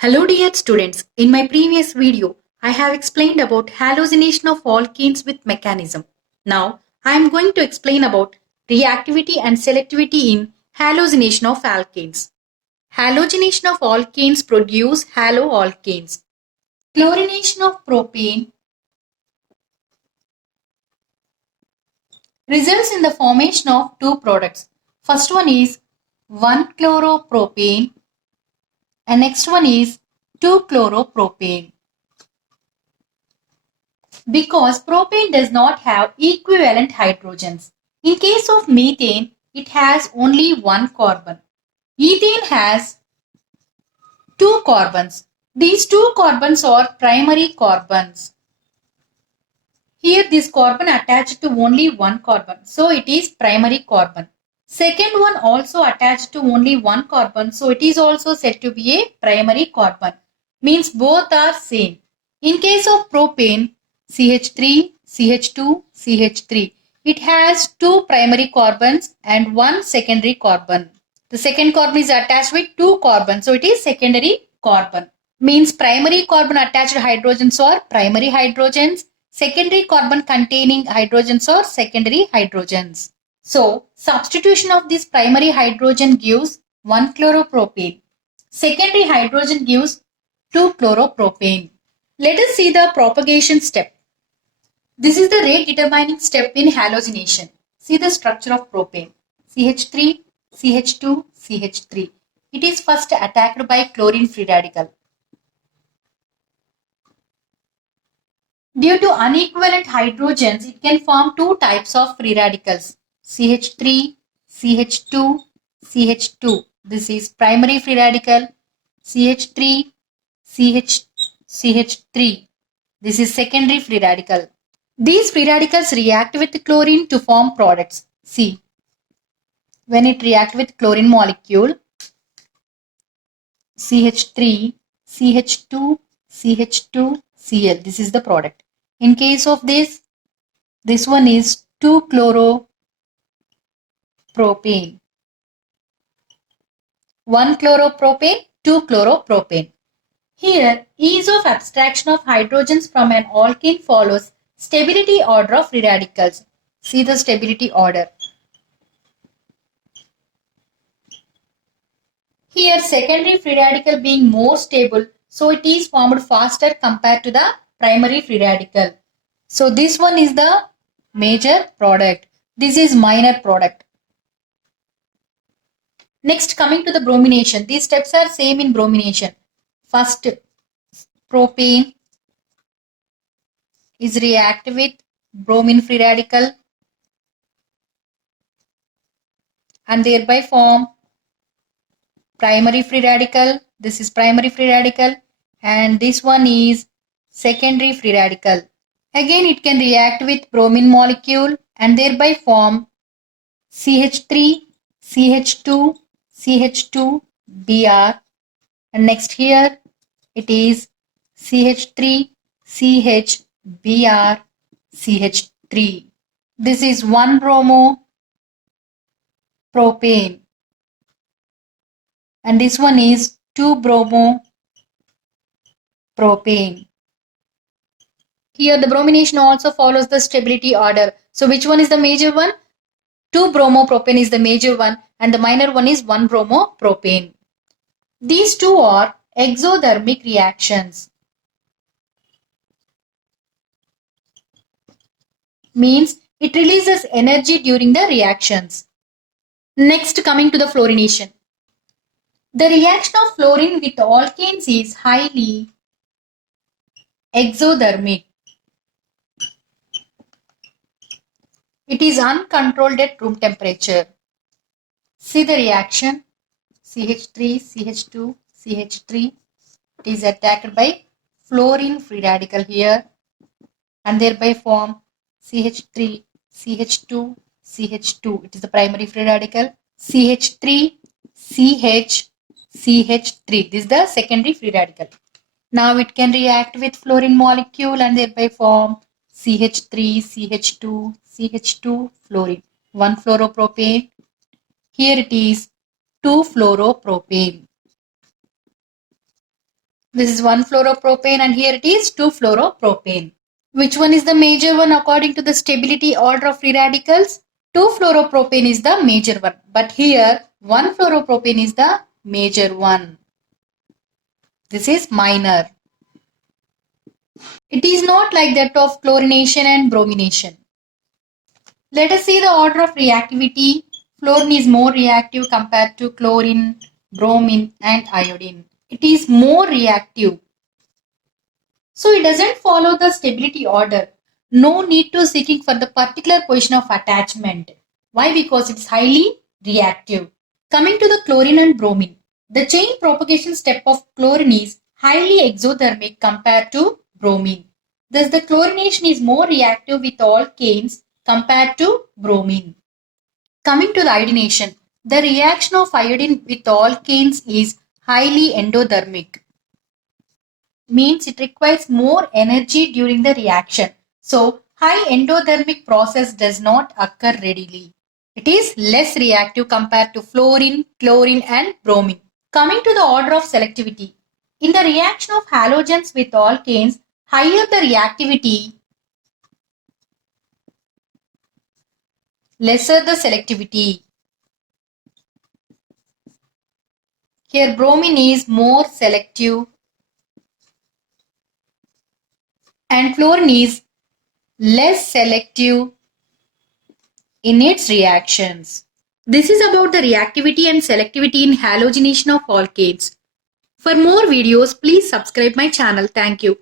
Hello dear students, in my previous video, I have explained about hallucination of alkenes with mechanism. Now, I am going to explain about reactivity and selectivity in hallucination of alkanes. Halogenation of alkanes produce haloalkanes. Chlorination of propane results in the formation of two products. First one is 1-chloropropane and next one is 2-chloropropane. Because propane does not have equivalent hydrogens. In case of methane, it has only one carbon. Ethane has two carbons. These two carbons are primary carbons. Here this carbon attached to only one carbon, so it is primary carbon. Second one also attached to only one carbon, so it is also said to be a primary carbon. Means both are same. In case of propane, CH3, CH2, CH3. It has two primary carbons and one secondary carbon. The second carbon is attached with two carbons, so it is secondary carbon. Means primary carbon attached hydrogens are primary hydrogens. Secondary carbon containing hydrogens are secondary hydrogens. So, substitution of this primary hydrogen gives 1-chloropropane. Secondary hydrogen gives 2-chloropropane. Let us see the propagation step. This is the rate determining step in halogenation. See the structure of propane. CH3, CH2, CH3. It is first attacked by chlorine free radical. Due to unequivalent hydrogens, it can form two types of free radicals. CH3, CH2, CH2. This is primary free radical. CH3, CH3. This is secondary free radical. These free radicals react with chlorine to form products. See, when it reacts with chlorine molecule, CH3, CH2, CH2, Cl. This is the product. In case of this one is 2-chloropropane. 1-chloropropane, 2-chloropropane. Here, ease of abstraction of hydrogens from an alkene follows stability order of free radicals. See the stability order. Here, secondary free radical being more stable, so it is formed faster compared to the primary free radical. So this one is the major product. This is minor product. Next, coming to the bromination. These steps are same in bromination. First, propane is reacted with bromine free radical and thereby form primary free radical. This is primary free radical and this one is secondary free radical. Again, it can react with bromine molecule and thereby form CH3, CH2, CH2, Br. And next here it is CH3, CH, Br, CH3. This is 1-bromo-propane. And this one is 2-bromo-propane. Here the bromination also follows the stability order. So which one is the major one? 2-bromopropane is the major one and the minor one is 1-bromopropane. These two are exothermic reactions. Means it releases energy during the reactions. Next, coming to the fluorination. The reaction of fluorine with alkanes is highly exothermic. It is uncontrolled at room temperature. See the reaction. CH3, CH2, CH3. It is attacked by fluorine free radical here and thereby form CH3, CH2, CH2. It is the primary free radical. CH3, CH, CH3. This is the secondary free radical. Now it can react with fluorine molecule and thereby form CH3, CH2, CH2, fluorine. 1-fluoropropane. Here it is 2-fluoropropane. This is 1-fluoropropane and here it is 2-fluoropropane. Which one is the major one according to the stability order of free radicals? 2-fluoropropane is the major one, but here 1-fluoropropane is the major one. This is minor. It is not like that of chlorination and bromination. Let us see the order of reactivity. Fluorine is more reactive compared to chlorine, bromine and iodine. It is more reactive. So it doesn't follow the stability order. No need to seeking for the particular position of attachment. Why? Because it's highly reactive. Coming to the chlorine and bromine. The chain propagation step of chlorine is highly exothermic compared to bromine. Thus the chlorination is more reactive with alkanes compared to bromine. Coming to the iodination. The reaction of iodine with alkanes is highly endothermic. Means it requires more energy during the reaction. So, high endothermic process does not occur readily. It is less reactive compared to fluorine, chlorine and bromine. Coming to the order of selectivity. In the reaction of halogens with alkanes, higher the reactivity, lesser the selectivity. Here bromine is more selective and fluorine is less selective in its reactions. This is about the reactivity and selectivity in halogenation of alkanes. For more videos, please subscribe my channel. Thank you.